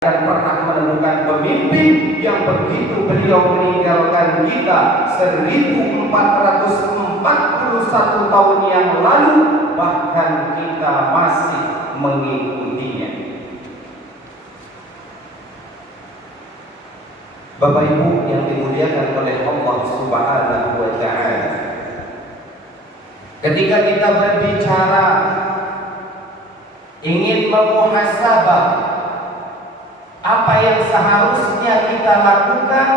dan pernah menemukan pemimpin yang begitu beliau meninggalkan kita 1441 tahun yang lalu, bahkan kita masih mengikutinya. Bapak Ibu yang dimuliakan oleh Allah Subhanahu wa Ta'ala, ketika kita berbicara ingin memuhasabah apa yang seharusnya kita lakukan,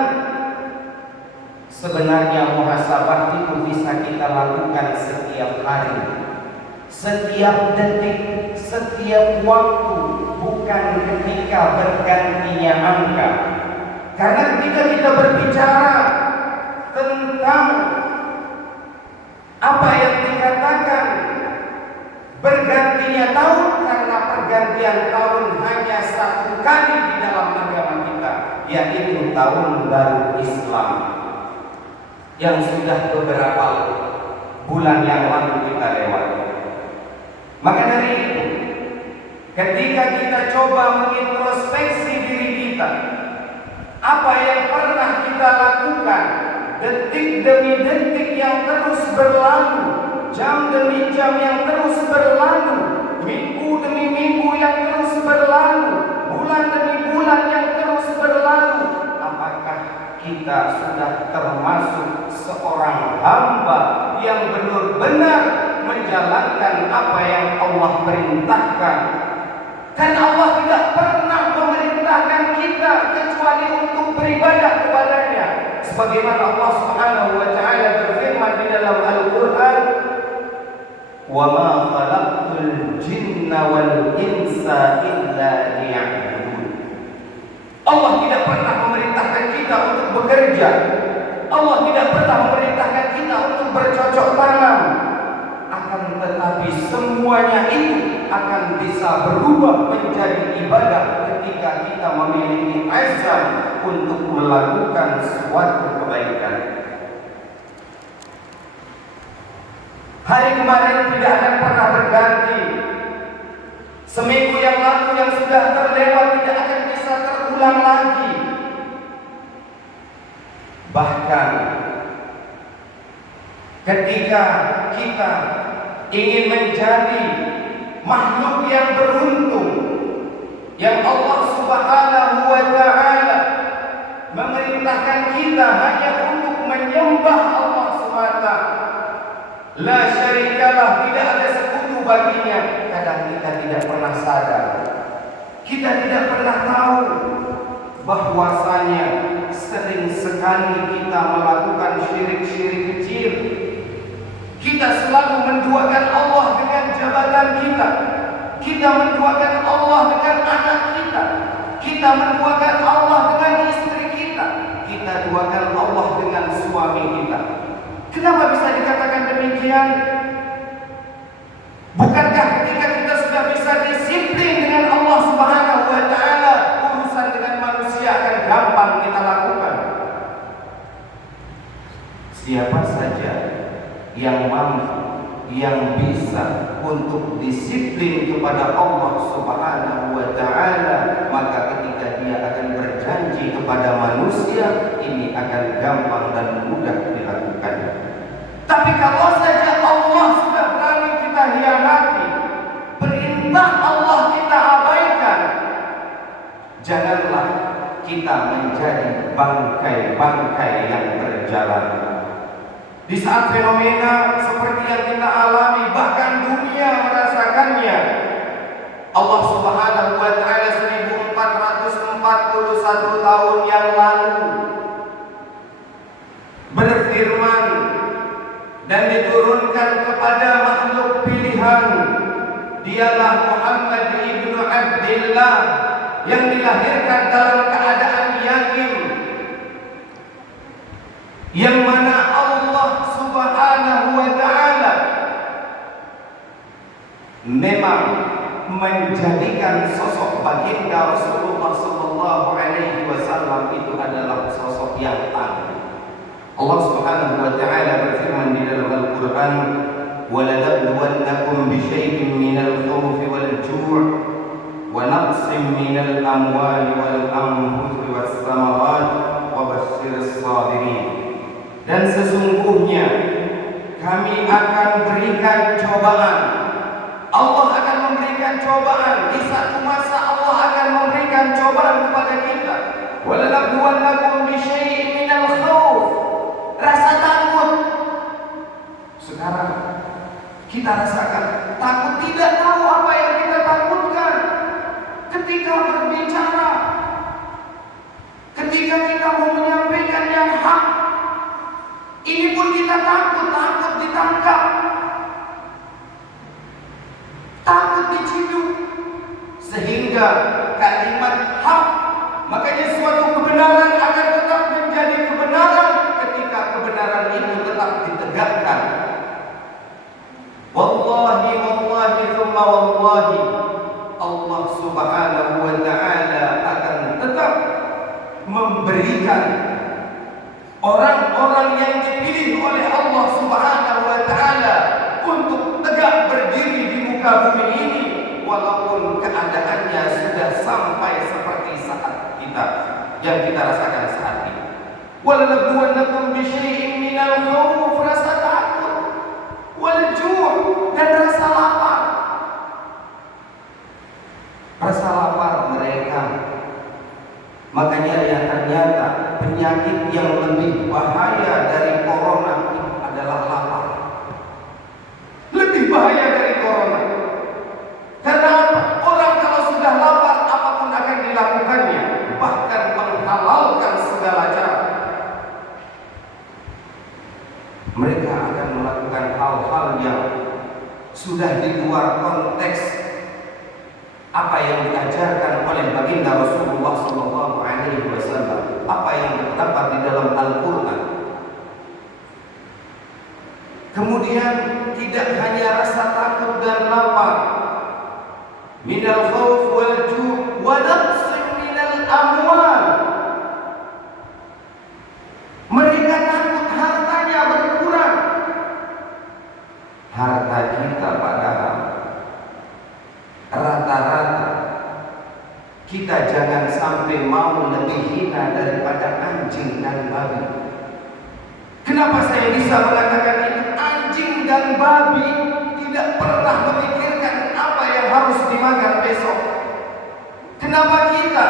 sebenarnya muhasabah itu bisa kita lakukan setiap hari, setiap detik, setiap waktu, bukan ketika bergantinya angka. Karena ketika kita berbicara tentang apa yang dikatakan bergantinya tahun, karena pergantian tahun hanya satu kali di dalam agama kita, yaitu tahun baru Islam yang sudah beberapa bulan yang lalu kita lewati. Maka dari itu, ketika kita coba mengintrospeksi diri kita, apa yang pernah kita lakukan, detik demi detik yang terus berlalu, jam demi jam yang terus berlalu, minggu demi minggu yang terus berlalu, bulan demi bulan yang terus berlalu, apakah kita sudah termasuk seorang hamba yang benar-benar menjalankan apa yang Allah perintahkan? Dan Allah tidak pernah memerintahkan kita kecuali untuk beribadah kepadanya, sebagaimana Allah Subhanahu wa Ta'ala berfirman di dalam Al-Quran, وَمَا خَلَقْتُ الْجِنَّ وَالْإِنسَ إِلَّا لِيَعْبُدُونِ. Allah tidak pernah memerintahkan kita untuk bekerja. Allah tidak pernah memerintahkan kita untuk bercocok tanam. Akan tetapi semuanya itu akan bisa berubah menjadi ibadah ketika kita memiliki azam untuk melakukan suatu kebaikan. Hari kemarin tidak akan pernah berganti. Seminggu yang lalu yang sudah terlewat tidak akan bisa terulang lagi. Bahkan ketika kita ingin menjadi makhluk yang beruntung, yang Allah Subhanahu wa Ta'ala memerintahkan kita hanya untuk menyembah Allah semata, la syarikalah, tidak ada sekutu baginya. Kadang kita tidak pernah sadar, kita tidak pernah tahu bahwasanya sering sekali kita melakukan syirik-syirik kecil. Kita selalu menduakan Allah dengan jabatan kita, kita menduakan Allah dengan anak kita, kita menduakan Allah dengan istri kita, kita duakan Allah dengan suami kita. Kenapa bisa dikatakan demikian? Bukankah ketika kita sudah bisa disiplin dengan Allah Subhanahu wa Ta'ala, urusan dengan manusia akan gampang kita lakukan? Siapa saja yang mampu, yang bisa untuk disiplin kepada Allah Subhanahu wa Ta'ala, maka ketika dia akan berjanji kepada manusia, ini akan gampang dan mudah dilakukan. Tapi kalau saja Allah sudah berani kita hianati, perintah Allah kita abaikan, janganlah kita menjadi bangkai-bangkai yang berjalan. Di saat fenomena seperti yang kita alami, bahkan dunia merasakannya, Allah Subhanahu wa Ta'ala 1441 tahun yang lalu berfirman dan diturunkan kepada makhluk pilihan, dialah Muhammad ibnu Abdillah, yang dilahirkan dalam keadaan yatim, yang mana Allah Subhanahu wa Ta'ala memang menjadikan sosok baginda Rasulullah sallallahu alaihi wasallam itu adalah sosok yang tangguh. Allah Subhanahu wa Ta'ala berfirman di dalam Al-Quran, وَلَنَبْلُوَنَّكُمْ بِشَيْءٍ مِنَ الْخَوْفِ وَالْجُوعِ ونقص من الأموال والأنفس والثمرات وبشر الصابرين. Dan sesungguhnya kami akan berikan cobaan. Allah akan memberikan cobaan. Di satu masa Allah akan memberikan cobaan kepada kita. Walanabluwannakum bisyai'in minal khauf. Rasa takut. Sekarang kita rasakan takut, tidak tahu apa yang kita takutkan ketika berbicara, ketika kita mau menyampaikan yang hak. Ini pun kita takut ditangkap, takut diciduk, sehingga kalimat hak, makanya suatu kebenaran akan tetap menjadi kebenaran ketika kebenaran itu tetap ditegakkan. Wallahi thumma wallahi, Allah subhanahu wa ta'ala akan tetap memberikan orang-orang yang dipilih oleh Allah subhanahu wa ta'ala untuk tegak berdiri di muka bumi ini, walaupun keadaannya sudah sampai seperti saat kita yang kita rasakan saat ini. Walanabluwannakum bisyai'in minal khauf, rasa takut, wal ju', dan rasa lapar. Rasa lapar mereka. Makanya yang ternyata penyakit yang lebih bahaya dari corona adalah lapar. Lebih bahaya dari corona. Karena apa? Orang kalau sudah lapar, apapun akan dilakukannya, bahkan menghalalkan segala cara. Mereka akan melakukan hal-hal yang sudah di luar konteks apa yang diajarkan oleh baginda Rasulullah SAW, apa yang terdapat di dalam Al-Quran. Kemudian tidak hanya rasa takut dan lapar, minal khauf wal ju' wa naqsin minal amwal. Mereka takut hartanya berkurang. Harta kita padahal rata-rata kita jangan sampai mau lebih hina daripada anjing dan babi. Kenapa saya bisa mengatakan itu? Anjing dan babi tidak pernah memikirkan apa yang harus dimakan besok. Kenapa kita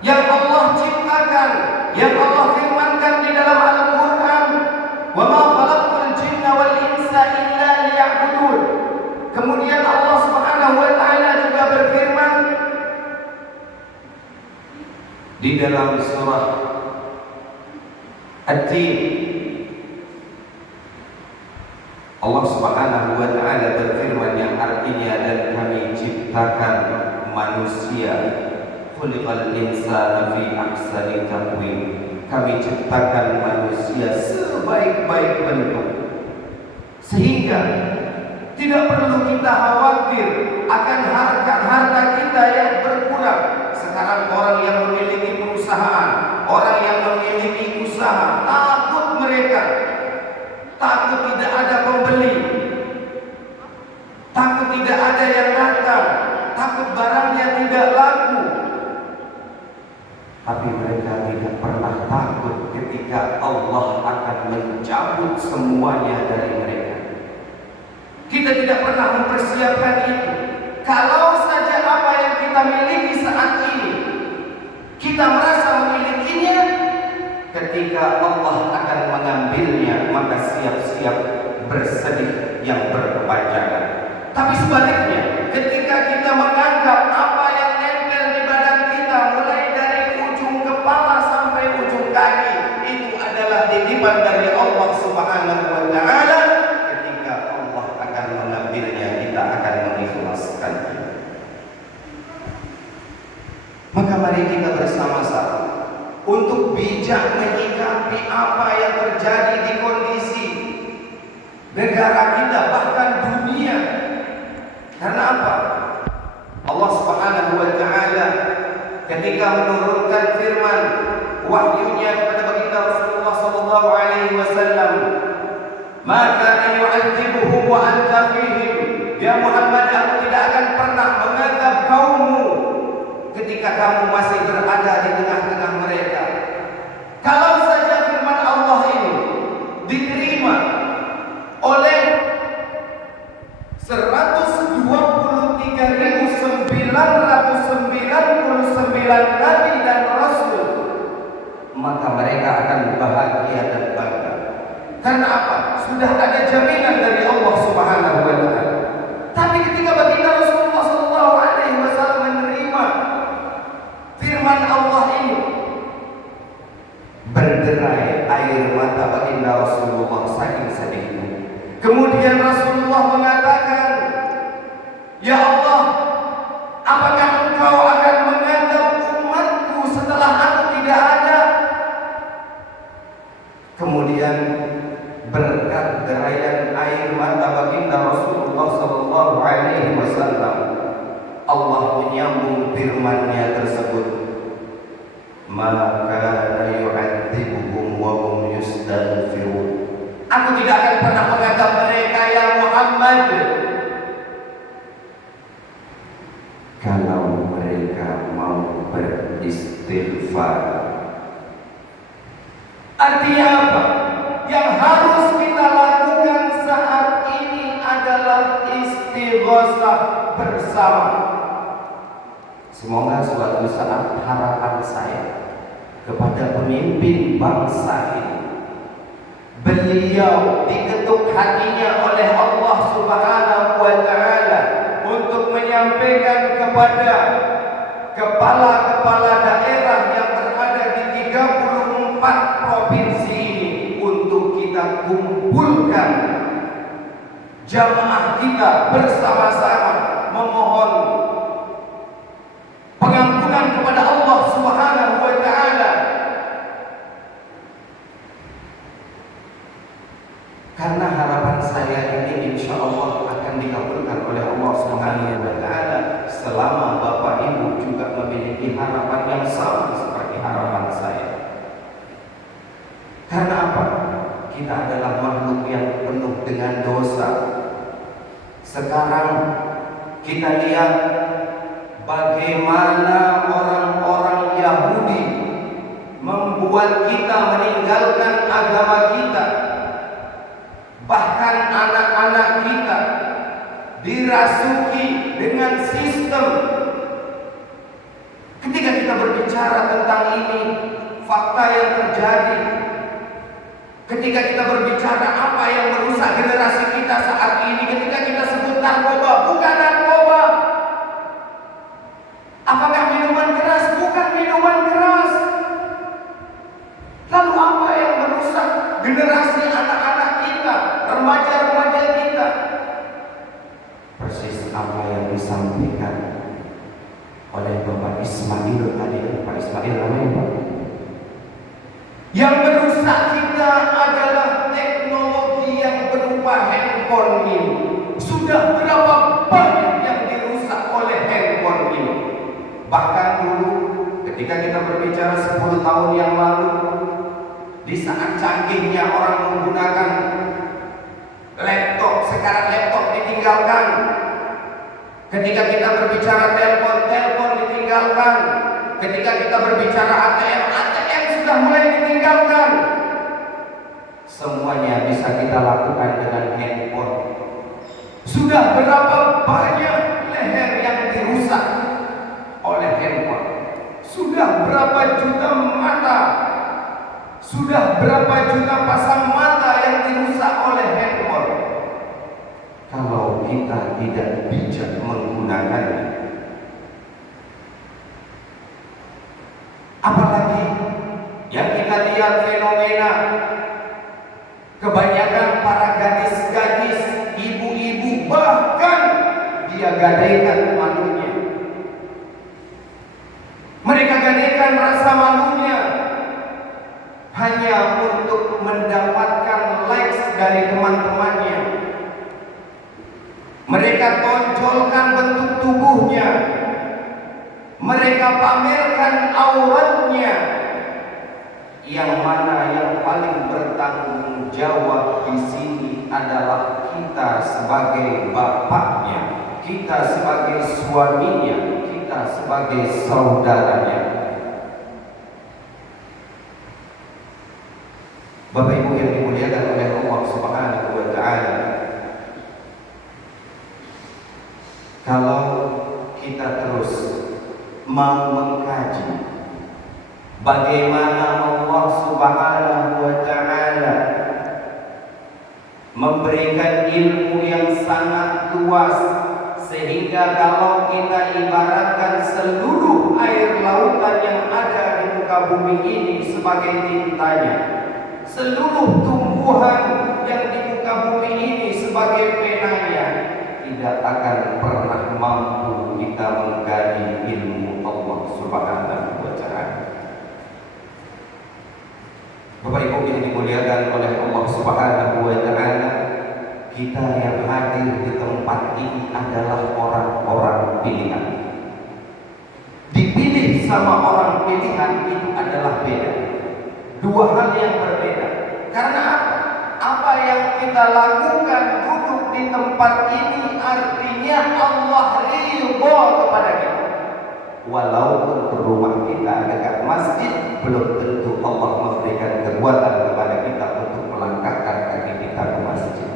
yang Allah ciptakan, yang Allah firmankan di dalam Al-Quran, wa ma khalaqtul jinna wal insa illa liya'budun. Kemudian Allah Subhanahu wa ta'ala juga berfirman di dalam surah At-Tin. Allah Subhanahu wa ta'ala berfirman yang artinya, dan kami ciptakan manusia, khuliqal insana fi ahsani taqwim. Kami ciptakan manusia sebaik-baik bentuk, sehingga tidak perlu kita khawatir akan harta kita yang berkurang. Sekarang orang yang memiliki perusahaan, orang yang memiliki usaha, takut mereka, takut tidak ada pembeli, takut tidak ada yang datang, takut barangnya tidak laku. Tapi mereka tidak pernah takut ketika Allah akan mencabut semuanya dari mereka. Kita tidak pernah mempersiapkan itu. Kalau saja apa yang kita miliki saat ini kita merasa memilikinya, ketika Allah akan mengambilnya, maka siap-siap bersedih yang berkepanjangan. Tapi sebaliknya, ketika kita menganggap apa yang nempel di badan kita, mulai dari ujung kepala sampai ujung kaki, itu adalah titipan dari Allah Subhanahu wa ta'ala, kita akan mengikhlaskannya. Maka mari kita bersama-sama untuk bijak menyikapi apa yang terjadi di kondisi negara kita, bahkan dunia. Karena apa? Allah Subhanahu wa ta'ala ketika menurunkan firman wahyunya kepada baginda Rasulullah sallallahu alaihi wasallam, "Maka yu'adzibuhum wa anta fihim." Ya Muhammad, aku tidak akan pernah mengadab kaummu ketika kamu masih berada di tengah-tengah mereka. Kalau saja firman Allah ini diterima oleh 123.999 nabi dan rasul, maka mereka akan bahagia dan bangga. Karena apa? Sudah ada jaminan dari Allah Subhanahu wa taala. Tapi ketika baginda Rasulullah SAW menerima firman Allah ini, berderai air mata baginda Rasulullah saking sedihnya. Kemudian Rasulullah mengatakan, "Ya Allah, apakah Engkau akan menganggap umatku setelah aku tidak ada?" Kemudian berkat derayan air mata baginda Rasulullah SAW, Allah menyambung firman-Nya tersebut, "Maka la yu'adzibuhum wa hum yastaghfirun." Aku tidak akan pernah menganggap mereka, ya Muhammad, kalau mereka mau beristighfar. Artinya apa? Yang harus kita lakukan saat ini adalah istighosah bersama. Semoga suatu saat harapan saya kepada pemimpin bangsa ini, beliau diketuk hatinya oleh Allah Subhanahu wa taala untuk menyampaikan kepada kepala-kepala daerah yang berada di 34 provinsi ini untuk kita kumpulkan jamaah kita bersama-sama memohon pengampunan kepada Allah Subhanahu wa taala. Karena harapan saya ini insya Allah akan dikabulkan oleh Allah Subhanahu wa taala selama Bapak Ibu juga memiliki harapan yang sama seperti harapan saya. Karena apa? Kita adalah makhluk yang penuh dengan dosa. Sekarang kita lihat bagaimana orang-orang Yahudi membuat kita meninggalkan agama kita. Bahkan anak-anak kita dirasuki dengan sistem. Ketika kita berbicara tentang ini, fakta yang terjadi, ketika kita berbicara apa yang merusak generasi kita saat ini, ketika kita sebut narkoba, bukan narkoba. Apakah minuman keras? Bukan minuman keras. Lalu apa yang merusak generasi anak-anak kita, remaja-remaja kita? Persis apa yang disampaikan oleh Bapak Ismail tadi. Pak Ismail namanya Pak. Yang merusak kita adalah teknologi yang berupa handphone ini. Sudah berapa banyak yang dirusak oleh handphone ini? Bahkan dulu ketika kita berbicara 10 tahun yang lalu, di saat canggihnya orang menggunakan laptop, sekarang laptop ditinggalkan. Ketika kita berbicara telepon ditinggalkan. Ketika kita berbicara ATM sudah mulai ditinggalkan. Semuanya bisa kita lakukan dengan handphone. Sudah berapa banyak leher yang dirusak oleh handphone? Sudah berapa juta mata? Sudah berapa juta pasang mata yang dirusak oleh handphone? Kalau kita tidak bijak menggunakannya, apalagi yang kita lihat fenomena kebanyakan para gadis-gadis, ibu-ibu, bahkan dia gadaikan malunya. Mereka gadaikan rasa malunya hanya untuk mendapatkan likes dari teman-temannya. Mereka tonjolkan bentuk tubuhnya. Mereka pamerkan auratnya. Yang mana yang paling bertanggung jawab di sini adalah kita sebagai bapaknya, kita sebagai suaminya, kita kita sebagai saudaranya. Bapak Ibu yang dimuliakan oleh Allah Subhanahu wa taala, kalau kita terus mau mengkaji bagaimana Allah Subhanahu wa taala memberikan ilmu yang sangat luas, sehingga kalau kita ibaratkan seluruh air lautan yang ada di muka bumi ini sebagai tintanya, seluruh tumbuhan yang di muka bumi ini sebagai penanya, tidak akan pernah mampu kita menggali ilmu Allah Subhanahu wa taala. Bapak Ibu yang dimuliakan oleh Allah Subhanahu wa taala, kita yang hadir di tempat ini adalah orang-orang pilihan. Dipilih sama orang pilihan itu adalah beda. Dua hal yang berbeda. Karena apa? Apa yang kita lakukan duduk di tempat ini artinya Allah ridho kepada kita. Walaupun rumah kita dekat masjid, belum tentu Allah memberikan kekuatan kepada kita untuk melangkahkan kaki kita ke masjid.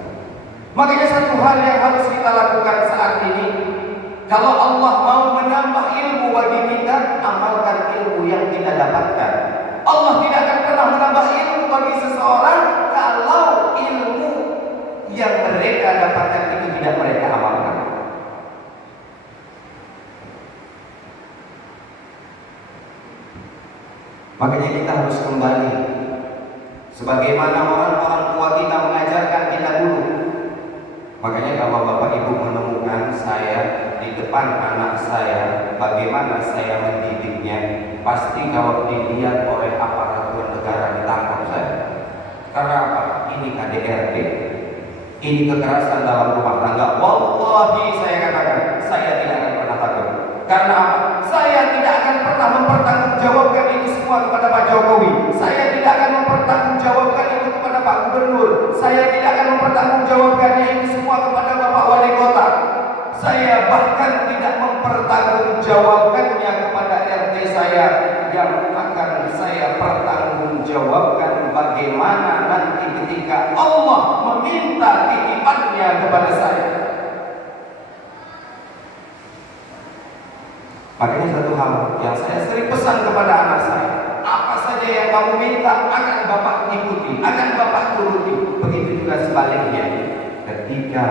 Makanya satu hal yang harus kita lakukan saat ini, kalau Allah mau menambah ilmu bagi kita, amalkan ilmu yang kita dapatkan. Allah tidak akan pernah menambah ilmu bagi seseorang kalau ilmu yang mereka dapatkan itu tidak mereka amalkan. Makanya kita harus kembali sebagaimana orang-orang tua kita mengajarkan kita dulu. Makanya kalau Bapak Ibu menemukan saya di depan anak saya, bagaimana saya mendidiknya, pasti kalau dilihat oleh aparatur negara ditangkap saya. Karena apa? Ini KDRT, ini kekerasan dalam rumah tangga. Wallahi saya katakan, saya tidak akan pernah takut. Karena apa? Saya tidak akan pernah mempertanggungjawabkan ini semua kepada Pak Jokowi. Saya tidak akan mempertanggungjawabkan itu kepada Pak Gubernur. Saya tidak akan mempertanggungjawabkannya ini semua kepada Bapak Wali Kota. Saya bahkan tidak mempertanggungjawabkannya kepada RT saya. Yang akan saya pertanggungjawabkan bagaimana nanti ketika Allah meminta titipannya kepada saya. Makanya satu hal yang saya sering pesan kepada anak saya, apa saja yang kamu minta akan Bapak ikuti, akan Bapak turuti. Begitu juga sebaliknya, ketika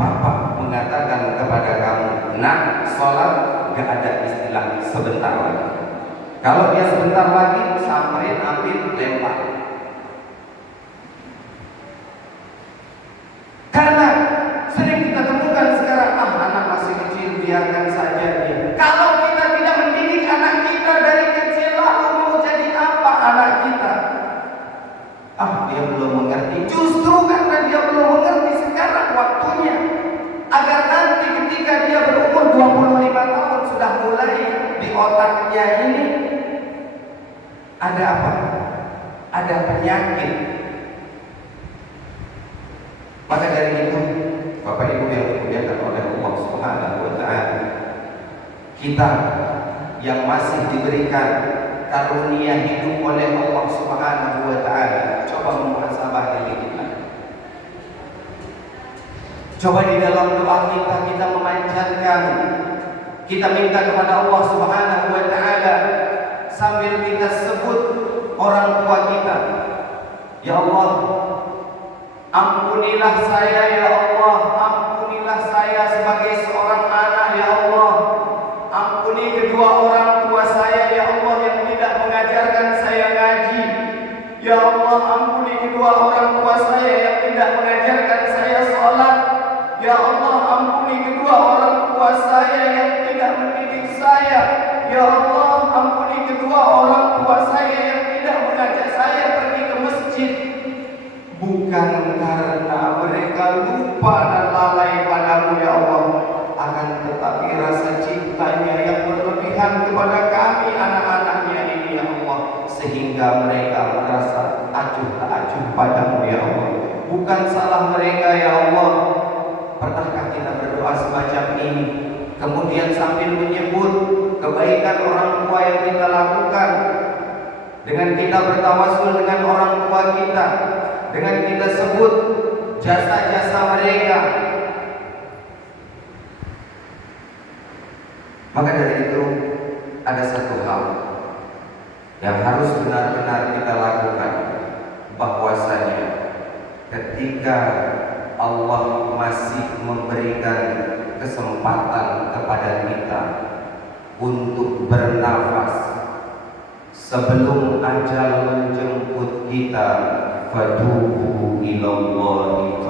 Bapak mengatakan kepada kamu, nak sholat, gak ada istilah sebentar lagi. Kalau dia sebentar lagi, samperin, ambil, lempar. Karena sering kita temukan sekarang, anak masih kecil, biarkan saja dia. Kalau kita tidak mendidik anak kita dari kecil, lalu mau jadi apa anak kita? Dia belum mengerti. Justru karena dia belum mengerti, sekarang waktunya agar nanti ketika dia berumur 25 tahun sudah mulai di otaknya ini ada apa? Ada penyakit. Maka dari itu, Bapak Ibu yang dimuliakan oleh Allah Subhanahu wa taala, kita yang masih diberikan karunia hidup oleh Allah Subhanahu wa taala, coba muhasabah diri kita. Coba di dalam doa kita memanjatkan, kita minta kepada Allah Subhanahu wa taala sambil kita sebut orang tua kita. Ya Allah, ampunilah saya ya Allah, ampunilah saya sebagai seorang anak ya Allah. Ampuni kedua orang tua saya ya Allah yang tidak mengajarkan saya ngaji. Ya Allah, ampuni kedua orang tua saya yang tidak mengajarkan saya sholat. Ya Allah, ampuni kedua orang tua saya yang tidak mendidik saya. Ya Allah, ampuni kedua orang tua saya yang tidak mengajak saya pergi ke masjid. Bukan karena mereka lupa dan lalai padamu ya Allah, akan tetapi rasa cintanya yang berlebihan kepada kami anak-anaknya ini ya Allah, sehingga mereka merasa acuh tak acuh padamu ya Allah. Bukan salah mereka ya Allah. Pernahkah kita berdoa semacam ini, kemudian sambil menyebut kebaikan orang tua yang kita lakukan, dengan kita bertawasul dengan orang tua kita, dengan kita sebut jasa-jasa mereka, maka dari itu ada satu hal yang harus benar-benar kita lakukan, bahwasanya ketika Allah masih memberikan kesempatan kepada kita untuk bernafas sebelum ajal menjemput kita, fatubu ilallahi